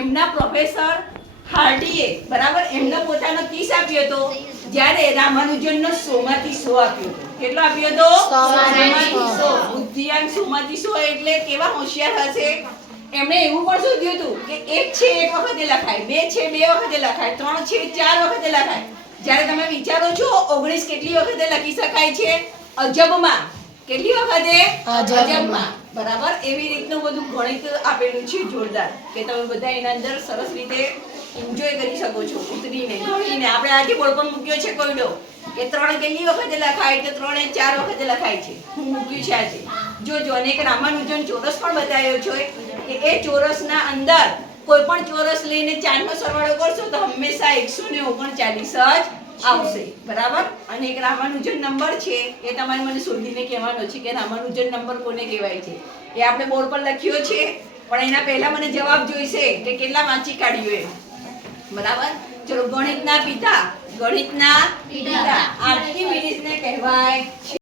એમના પ્રોફેસર હાર્ડીએ બરાબર? એમનો પોતાનો કિસ આપ્યો હતો જ્યારે રામાનુજનનો સોમાંથી સો આપ્યો હતો. કેટલો આપ્યો હતો? સોમાંથી સો. બુદ્ધિયાન સોમાંથી સો એટલે કેવા હોશિયાર હશે? એમણે એવું પણ શોધ્યું હતું કે એક છે એક વખતે લખાય બે છે બે વખતે લખાય ત્રણ છે ચાર વખતે લખાય. જ્યારે તમે વિચારો છો ઓગણીસ કેટલી વખતે લખી શકાય છે? અજબમાં. કેટલી વખતે? અજબમાં. બરાબર? એવી રીતનું બધું ગણિત આપેલું છે જોરદાર કે તમે બધા એના અંદર સરસ રીતે એન્જોય કરી શકો છો ઉતરીને ગણીને આપણે આજે બોર્ડ પર મૂક્યો છે કોયડો. કે ત્રણ કેટલી વખતે લખાય તો ત્રણે ચાર વખતે લખાય છે. હું મૂક્યું છે આજે. જોજો અને એક રામાનુજન ચોરસ પણ બતાવ્યો છે કે એ ચોરસના અંદર કોઈ પણ ચોરસ લઈને ચારનો સરવાળો કરશો તો હંમેશા એકસો ને ઓગણચાલીસ જ આવશે. બરાબર? અને એક રામાનુજન નંબર છે એ તમારે મને શોધીને કહેવાનો છે કે રામાનુજન નંબર કોને કહેવાય છે? એ આપણે બોર્ડ પર લખ્યો છે પણ એના પહેલા મને જવાબ જોઈશે કે કેટલા વાંચી કાઢ્યું એ બરાબર? ચલો ગણિતના પિતા ગણિતના પિતા. આર્કિમિડીઝને કહેવાય છે.